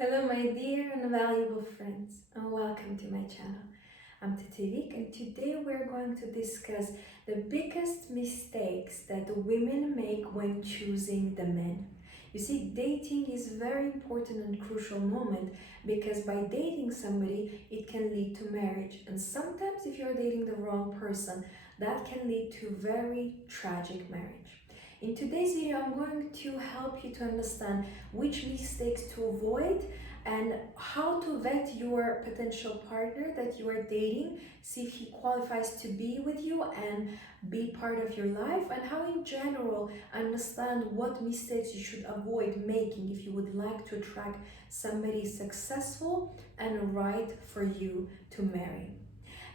Hello, my dear and valuable friends, and welcome to my channel. I'm Titivik, and today we're going to discuss the biggest mistakes that women make when choosing the men. You see, dating is a very important and crucial moment because by dating somebody, it can lead to marriage. And sometimes, if you're dating the wrong person, that can lead to very tragic marriage. In today's video, I'm going to help you to understand which mistakes to avoid and how to vet your potential partner that you are dating, see if he qualifies to be with you and be part of your life, and how in general understand what mistakes you should avoid making if you would like to attract somebody successful and right for you to marry.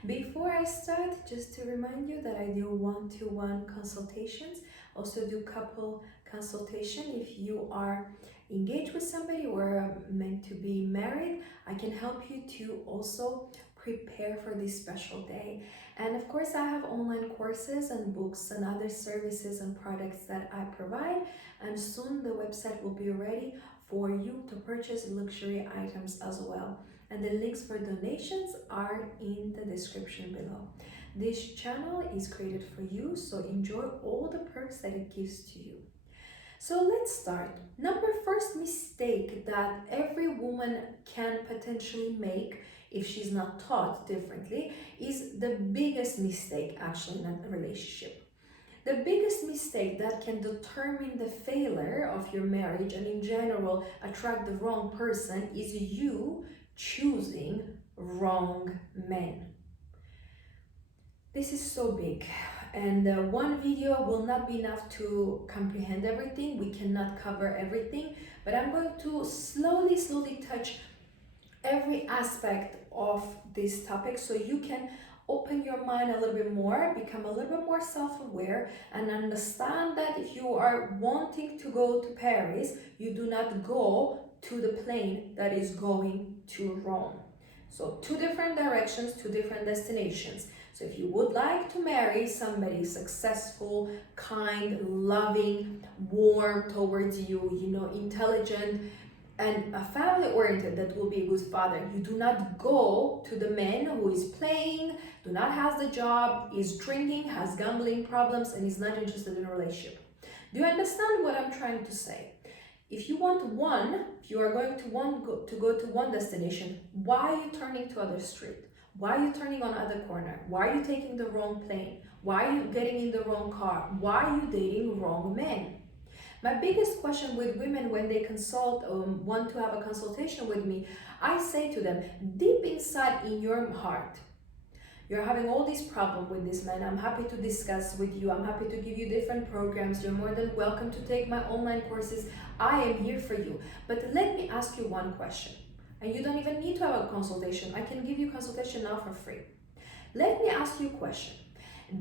Before I start, just to remind you that I do one-to-one consultations, also do couple consultation. If you are engaged with somebody or meant to be married, I can help you to also prepare for this special day. And of course, I have online courses and books and other services and products that I provide, and soon the website will be ready for you to purchase luxury items as well. And the links for donations are in the description below. This channel is created for you, so enjoy all the perks that it gives to you. So let's start. First mistake that every woman can potentially make if she's not taught differently is the biggest mistake actually in a relationship. The biggest mistake that can determine the failure of your marriage and in general attract the wrong person is you choosing wrong men. This is so big, and one video will not be enough to comprehend everything. We cannot cover everything, but I'm going to slowly touch every aspect of this topic so you can open your mind a little bit more, become a little bit more self-aware, and understand that if you are wanting to go to Paris, you do not go to the plane that is going to Rome. So two different directions, two different destinations. So if you would like to marry somebody successful, kind, loving, warm towards you, intelligent, and a family oriented that will be a good father, you do not go to the man who is playing, do not has the job, is drinking, has gambling problems, and is not interested in a relationship. Do you understand what I'm trying to say? If you want one, if you are going to go to one destination, why are you turning to other street? Why are you turning on other corner? Why are you taking the wrong plane? Why are you getting in the wrong car? Why are you dating wrong men? My biggest question with women when they want to have a consultation with me, I say to them, deep inside in your heart, you're having all these problems with this man. I'm happy to discuss with you. I'm happy to give you different programs. You're more than welcome to take my online courses. I am here for you. But let me ask you one question. And you don't even need to have a consultation. I can give you consultation now for free. Let me ask you a question.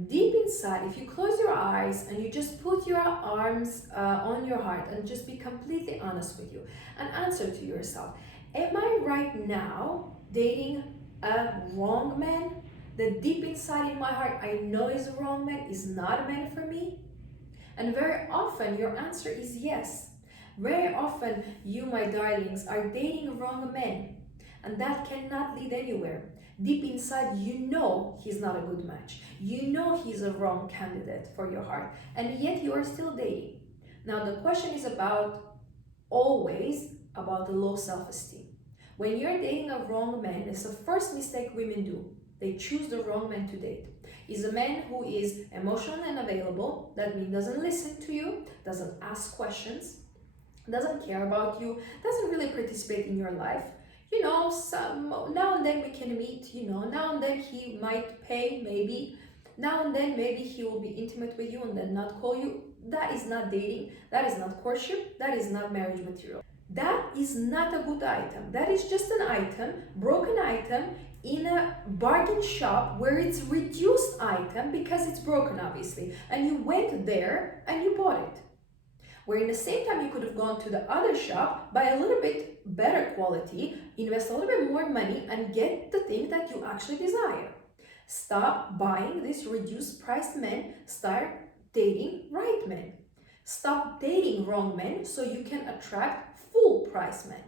Deep inside, if you close your eyes and you just put your arms on your heart and just be completely honest with you and answer to yourself, am I right now dating a wrong man? That deep inside in my heart I know is a wrong man, is not a man for me? And very often your answer is yes. Very often you, my darlings, are dating wrong men, and that cannot lead anywhere. Deep inside, you know he's not a good match. You know he's a wrong candidate for your heart, and yet you are still dating. Now, the question is always about the low self-esteem. When you're dating a wrong man, it's the first mistake women do. They choose the wrong man to date. Is a man who is emotional and available. That means doesn't listen to you, doesn't ask questions, doesn't care about you, doesn't really participate in your life. Now and then we can meet, now and then he might pay, maybe. Now and then maybe he will be intimate with you and then not call you. That is not dating, that is not courtship, that is not marriage material. That is not a good item. That is just an item, broken item, in a bargain shop where it's reduced item because it's broken obviously, and you went there and you bought it. Where in the same time you could have gone to the other shop, buy a little bit better quality, invest a little bit more money and get the thing that you actually desire. Stop buying these reduced priced men, start dating right men. Stop dating wrong men so you can attract full price men.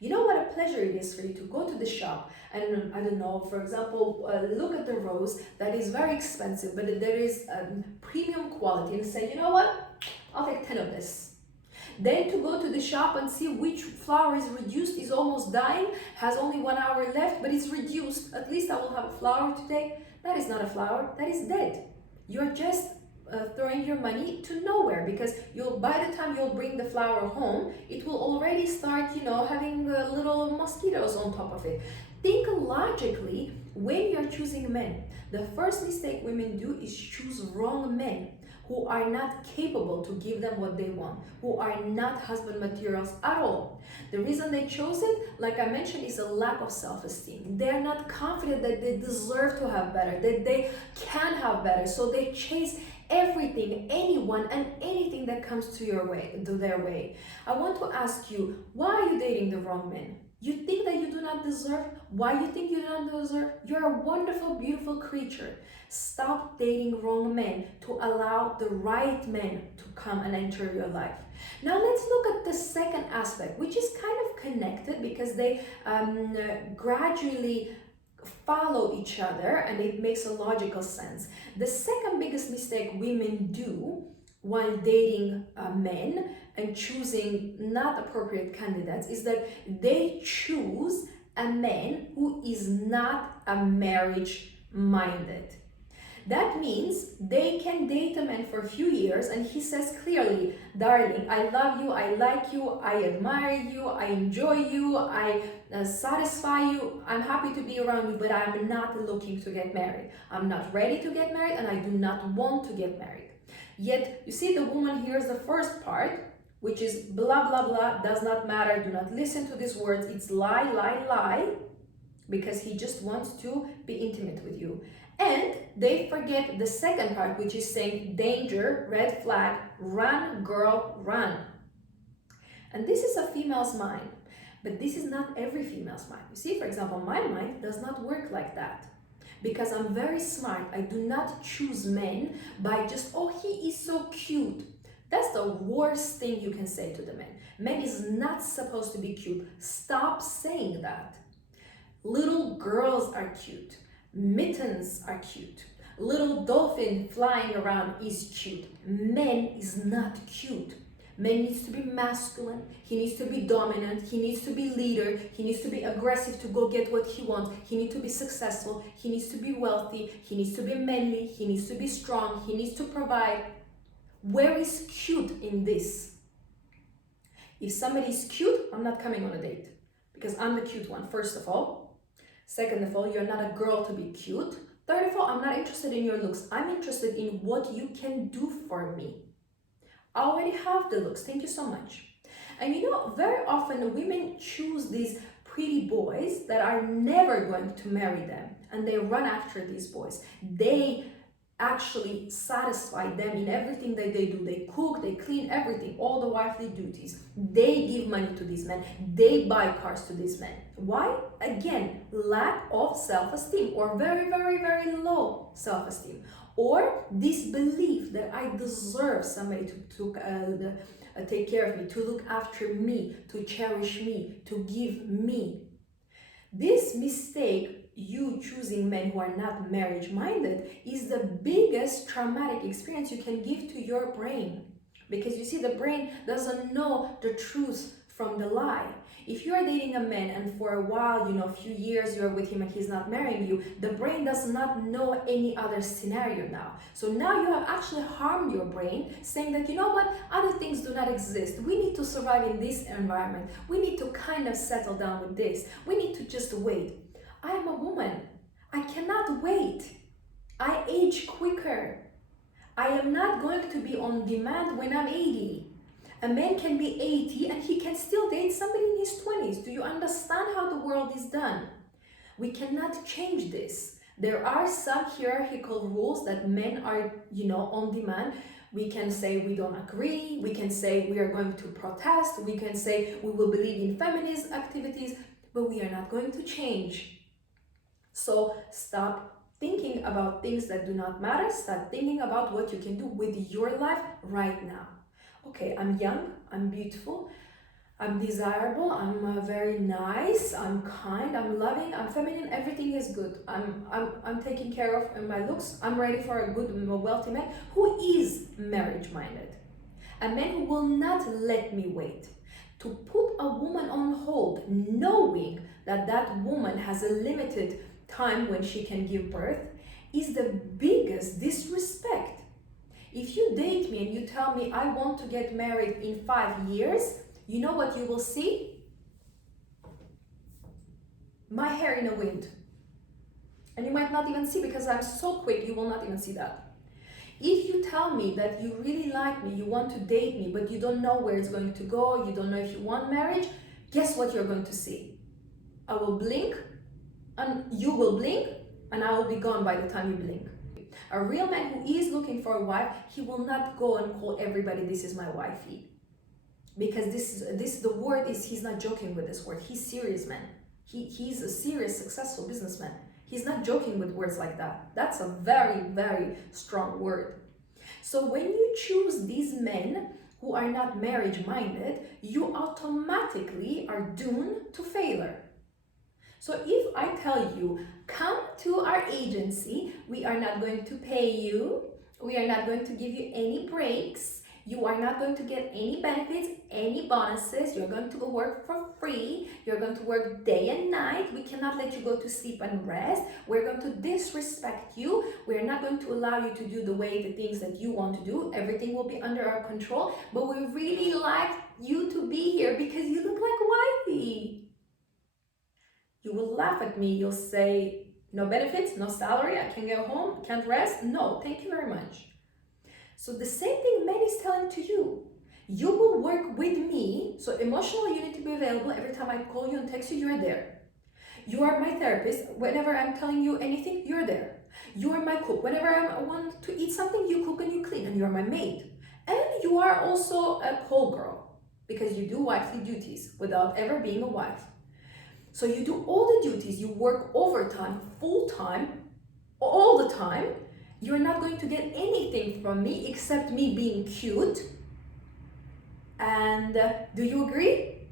You know what pleasure it is for you to go to the shop and, I don't know, for example, look at the rose that is very expensive, but there is premium quality, and say, you know what, I'll take 10 of this. Then to go to the shop and see which flower is reduced, is almost dying, has only 1 hour left, but it's reduced. At least I will have a flower today. That is not a flower, that is dead. You're just throwing your money to nowhere, because by the time you'll bring the flower home, it will already start, having little mosquitoes on top of it. Think logically when you're choosing men. The first mistake women do is choose wrong men, who are not capable to give them what they want, who are not husband materials at all. The reason they chose it, like I mentioned, is a lack of self-esteem. They're not confident that they deserve to have better, that they can have better, so they chase everything, anyone, and anything that comes to their way. I want to ask you, why are you dating the wrong men? You think that you do not deserve? Why you think you do not deserve? You're a wonderful, beautiful creature. Stop dating wrong men to allow the right men to come and enter your life. Now let's look at the second aspect, which is kind of connected, because they gradually follow each other and it makes a logical sense. The second biggest mistake women do while dating men and choosing not appropriate candidates is that they choose a man who is not a marriage minded. That means they can date a man for a few years and he says clearly, darling, I love you, I like you, I admire you, I enjoy you, I satisfy you, I'm happy to be around you, but I'm not looking to get married. I'm not ready to get married and I do not want to get married. Yet, you see, the woman hears the first part, which is blah, blah, blah, does not matter, do not listen to these words, it's lie, lie, lie, because he just wants to be intimate with you. And they forget the second part, which is saying danger, red flag, run, girl, run. And this is a female's mind, but this is not every female's mind. You see, for example, my mind does not work like that. Because I'm very smart, I do not choose men by just, oh, he is so cute. That's the worst thing you can say to the man. Men is not supposed to be cute. Stop saying that. Little girls are cute. Mittens are cute. Little dolphin flying around is cute. Men is not cute. Man needs to be masculine, he needs to be dominant, he needs to be leader, he needs to be aggressive to go get what he wants, he needs to be successful, he needs to be wealthy, he needs to be manly, he needs to be strong, he needs to provide. Where is cute in this? If somebody is cute, I'm not coming on a date, because I'm the cute one, first of all. Second of all, you're not a girl to be cute. Third of all, I'm not interested in your looks, I'm interested in what you can do for me. I already have the looks, thank you so much. And very often women choose these pretty boys that are never going to marry them, and they run after these boys. They actually satisfy them in everything that they do. They cook, they clean, everything, all the wifely duties. They give money to these men. They buy cars to these men. Why? Again, lack of self-esteem, or very, very, very low self-esteem. Or this belief that I deserve somebody to take care of me, to look after me, to cherish me, to give me. This mistake, you choosing men who are not marriage-minded, is the biggest traumatic experience you can give to your brain. Because you see, the brain doesn't know the truth from the lie. If you are dating a man and for a while, a few years you're with him and he's not marrying you, the brain does not know any other scenario now. So now you have actually harmed your brain, saying that, other things do not exist. We need to survive in this environment. We need to kind of settle down with this. We need to just wait. I am a woman. I cannot wait. I age quicker. I am not going to be on demand when I'm 80. A man can be 80 and he can still date somebody in his 20s. Do you understand how the world is done? We cannot change this. There are some hierarchical rules that men are, on demand. We can say we don't agree. We can say we are going to protest. We can say we will believe in feminist activities, but we are not going to change. So stop thinking about things that do not matter. Start thinking about what you can do with your life right now. Okay, I'm young, I'm beautiful, I'm desirable, I'm very nice, I'm kind, I'm loving, I'm feminine, everything is good. I'm taking care of my looks, I'm ready for a good, wealthy man who is marriage minded. A man who will not let me wait. To put a woman on hold, knowing that that woman has a limited time when she can give birth, is the biggest disrespect. If you date me and you tell me I want to get married in 5 years, you know what you will see? My hair in the wind. And you might not even see, because I'm so quick, you will not even see that. If you tell me that you really like me, you want to date me, but you don't know where it's going to go, you don't know if you want marriage, guess what you're going to see? I will blink, and you will blink, and I will be gone by the time you blink. A real man who is looking for a wife, he will not go and call everybody, this is my wifey. Because the word is, he's not joking with this word. He's serious, man. He's a serious, successful businessman. He's not joking with words like that. That's a very, very strong word. So when you choose these men who are not marriage minded, you automatically are doomed to failure. So if I tell you, come to our agency, we are not going to pay you, we are not going to give you any breaks, you are not going to get any benefits, any bonuses, you're going to go work for free, you're going to work day and night, we cannot let you go to sleep and rest, we're going to disrespect you, we're not going to allow you to do the things that you want to do, everything will be under our control, but we really like you to be here because you look like wifey. You will laugh at me, you'll say, no benefits, no salary, I can go home, can't rest, no, thank you very much. So the same thing man is telling to you. You will work with me, so emotionally you need to be available. Every time I call you and text you, you're there. You are my therapist. Whenever I'm telling you anything, you're there. You are my cook. Whenever I want to eat something, you cook and you clean, and you're my maid. And you are also a call girl, because you do wifely duties without ever being a wife. So you do all the duties, you work overtime, full time, all the time. You're not going to get anything from me except me being cute. And do you agree?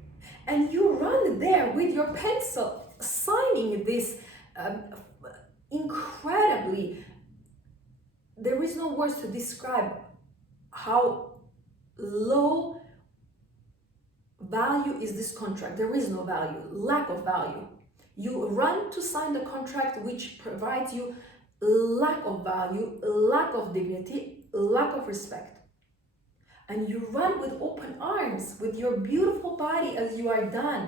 And you run there with your pencil, signing this incredibly, there is no words to describe how low value is this contract. There is no value, lack of value. You run to sign the contract which provides you lack of value, lack of dignity, lack of respect. And you run with open arms, with your beautiful body as you are done,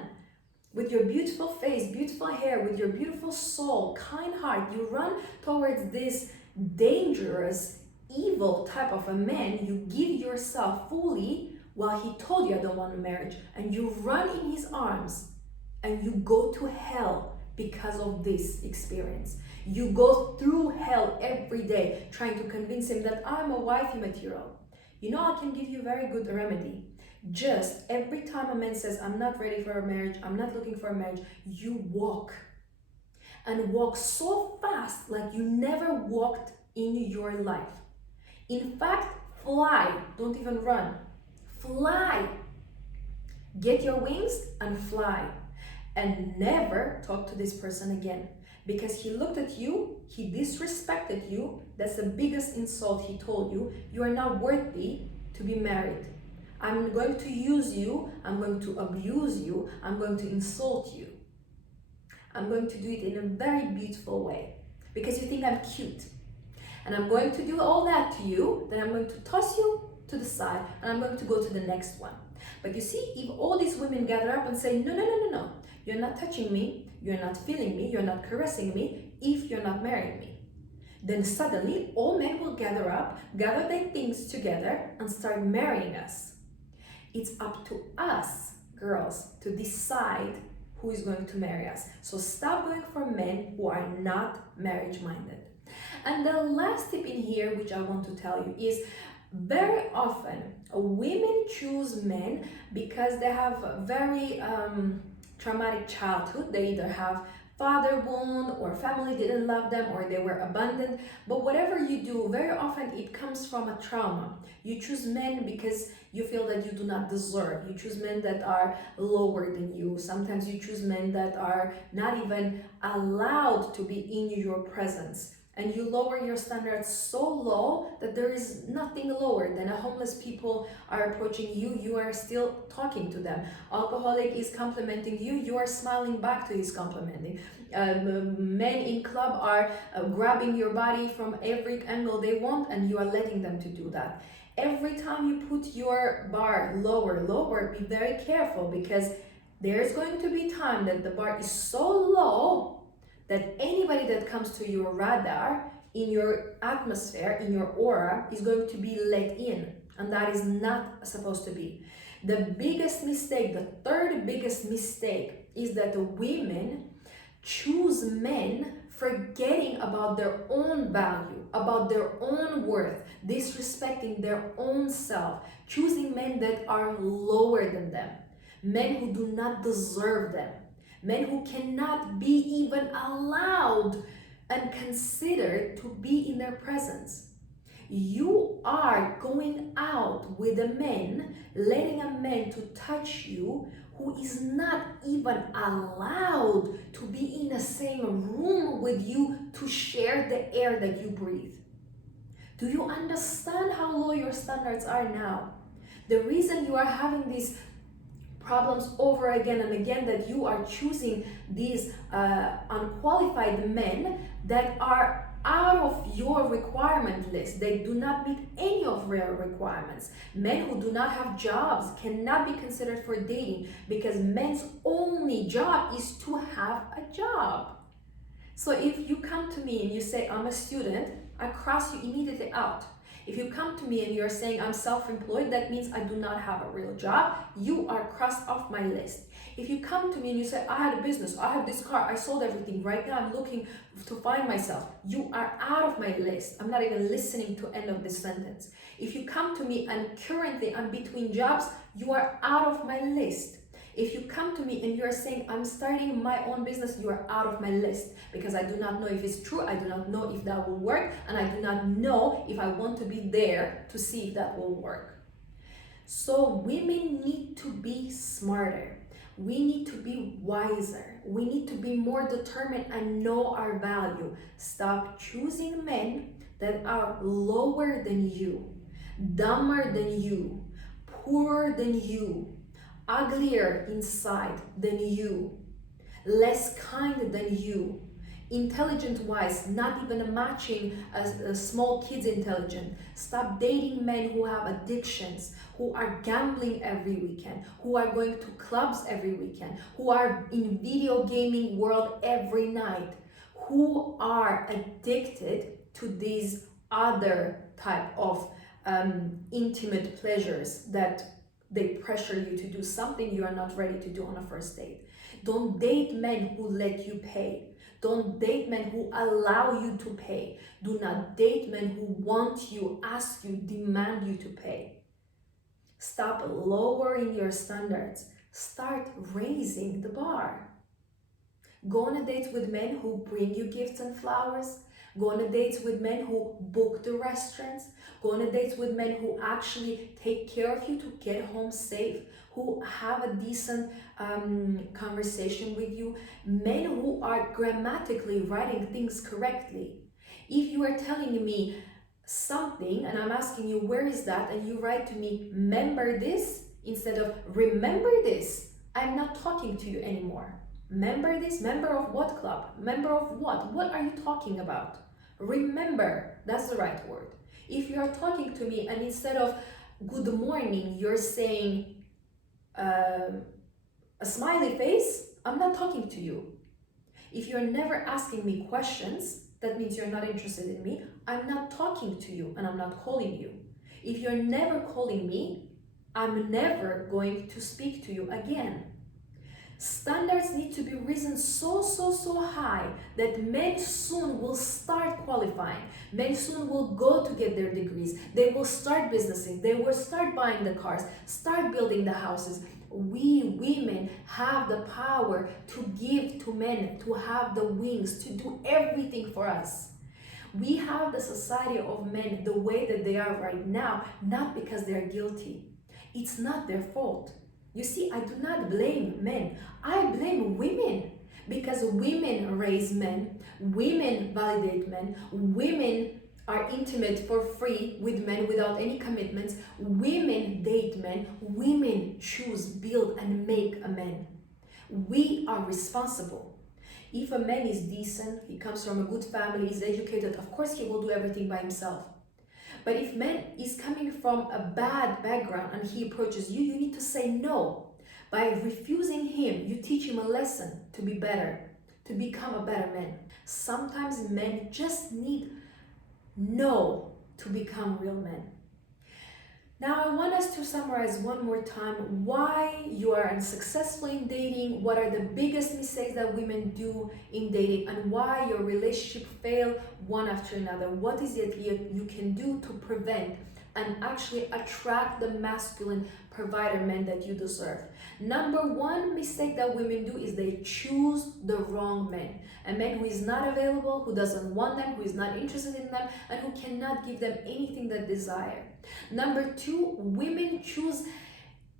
with your beautiful face, beautiful hair, with your beautiful soul, kind heart. You run towards this dangerous, evil type of a man. You give yourself fully while he told you I don't want a marriage. And you run in his arms and you go to hell because of this experience. You go through hell every day trying to convince him that I'm a wifey material. You know, I can give you a very good remedy. Just every time a man says, I'm not ready for a marriage, I'm not looking for a marriage, you walk. And walk so fast like you never walked in your life. In fact, fly. Don't even run. Fly. Get your wings and fly. And never talk to this person again. Because he looked at you, he disrespected you. That's the biggest insult he told you. You are not worthy to be married. I'm going to use you, I'm going to abuse you, I'm going to insult you. I'm going to do it in a very beautiful way because you think I'm cute. And I'm going to do all that to you, then I'm going to toss you to the side and I'm going to go to the next one. But you see, if all these women gather up and say, no, you're not touching me, you're not feeling me, you're not caressing me, if you're not marrying me, then suddenly all men will gather up, gather their things together and start marrying us. It's up to us, girls, to decide who is going to marry us. So stop going for men who are not marriage-minded. And the last tip in here, which I want to tell you, is very often women choose men because they have a very traumatic childhood. They either have father wound, or family didn't love them, or they were abandoned. But whatever you do, very often it comes from a trauma. You choose men because you feel that you do not deserve. You choose men that are lower than you. Sometimes you choose men that are not even allowed to be in your presence. And you lower your standards so low that there is nothing lower than a homeless people are approaching you, you are still talking to them. Alcoholic is complimenting you, you are smiling back to his complimenting. Men in club are grabbing your body from every angle they want, and you are letting them to do that. Every time you put your bar lower, be very careful, because there's going to be time that the bar is so low that anybody that comes to your radar, in your atmosphere, in your aura, is going to be let in. And that is not supposed to be. The biggest mistake, the third biggest mistake, is that the women choose men forgetting about their own value, about their own worth, disrespecting their own self, choosing men that are lower than them, men who do not deserve them, men who cannot be even allowed and considered to be in their presence. You are going out with a man, letting a man to touch you who is not even allowed to be in the same room with you to share the air that you breathe. Do you understand how low your standards are now? The reason you are having these problems over again and again, that you are choosing these unqualified men that are out of your requirement list. They do not meet any of your requirements. Men who do not have jobs cannot be considered for dating, because men's only job is to have a job. So if you come to me and you say, I'm a student, I cross you immediately out. If you come to me and you're saying I'm self-employed, that means I do not have a real job. You are crossed off my list. If you come to me and you say, I had a business, I have this car, I sold everything, right now I'm looking to find myself, you are out of my list. I'm not even listening to end of this sentence. If you come to me and currently I'm between jobs, you are out of my list. If you come to me and you're saying, I'm starting my own business, you are out of my list, because I do not know if it's true, I do not know if that will work, and I do not know if I want to be there to see if that will work. So women need to be smarter. We need to be wiser. We need to be more determined and know our value. Stop choosing men that are lower than you, dumber than you, poorer than you, uglier inside than you, less kind than you, intelligent-wise, not even matching a small kid's intelligence. Stop dating men who have addictions, who are gambling every weekend, who are going to clubs every weekend, who are in video gaming world every night, who are addicted to these other type of intimate pleasures that they pressure you to do something you are not ready to do on a first date. Don't date men who let you pay. Don't date men who allow you to pay. Do not date men who want you, ask you, demand you to pay. Stop lowering your standards. Start raising the bar. Go on a date with men who bring you gifts and flowers. Go on a date with men who book the restaurants. Go on a date with men who actually take care of you to get home safe, who have a decent conversation with you. Men who are grammatically writing things correctly. If you are telling me something and I'm asking you, where is that? And you write to me, remember this, instead of remember this, I'm not talking to you anymore. Member this? Member of what club? Member of what? What are you talking about? Remember, that's the right word. If you are talking to me and instead of good morning, you're saying a smiley face, I'm not talking to you. If you're never asking me questions, that means you're not interested in me. I'm not talking to you and I'm not calling you. If you're never calling me, I'm never going to speak to you again. Standards need to be risen so high that men soon will start qualifying. Men soon will go to get their degrees. They will start businessing. They will start buying the cars, start building the houses, We women have the power to give to men, to have the wings, to do everything for us. We have the society of men the way that they are right now, not because they're guilty. It's not their fault. You see, I do not blame men. I blame women, because women raise men, women validate men, women are intimate for free with men without any commitments, women date men, women choose, build, and make a man. We are responsible. If a man is decent, he comes from a good family, is educated, of course he will do everything by himself. But if man is coming from a bad background and he approaches you, you need to say no. By refusing him, you teach him a lesson to be better, to become a better man. Sometimes men just need no to become real men. Now I want us to summarize one more time why you are unsuccessful in dating, what are the biggest mistakes that women do in dating, and why your relationship fail one after another. What is it you can do to prevent and actually attract the masculine provider men that you deserve? Number one mistake that women do is they choose the wrong man. A man who is not available, who doesn't want them, who is not interested in them, and who cannot give them anything they desire. Number two, women choose,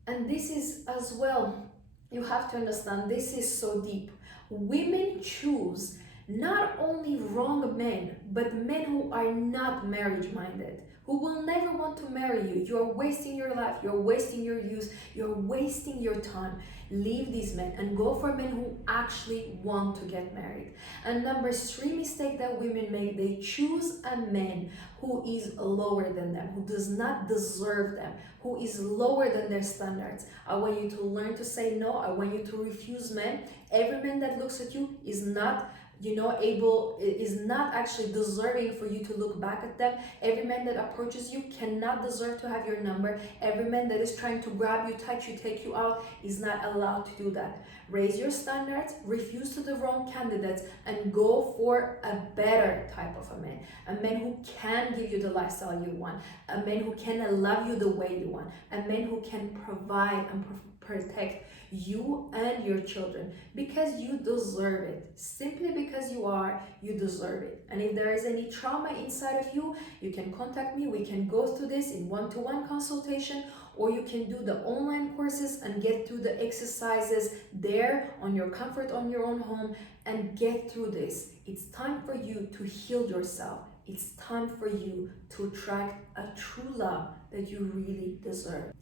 and this is as well, you have to understand, this is so deep. Women choose not only wrong men, but men who are not marriage-minded, who will never want to marry you. You are wasting your life, you're wasting your youth, you're wasting your time. Leave these men and go for men who actually want to get married. And number three mistake that women make, they choose a man who is lower than them, who does not deserve them, who is lower than their standards. I want you to learn to say no. I want you to refuse men. Every man that looks at you is not is not actually deserving for you to look back at them. Every man that approaches you cannot deserve to have your number. Every man that is trying to grab you, touch you, take you out is not allowed to do that. Raise your standards, refuse to the wrong candidates, and go for a better type of a man who can give you the lifestyle you want, a man who can love you the way you want, a man who can provide and protect you and your children, because you deserve it. Simply because you deserve it. And if there is any trauma inside of you, you can contact me. We can go through this in one-to-one consultation, or you can do the online courses and get through the exercises there on your comfort, on your own home, and get through this. It's time for you to heal yourself. It's time for you to attract a true love that you really deserve.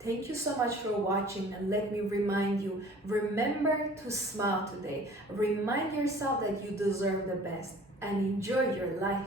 Thank you so much for watching, and let me remind you, remember to smile today. Remind yourself that you deserve the best, and enjoy your life.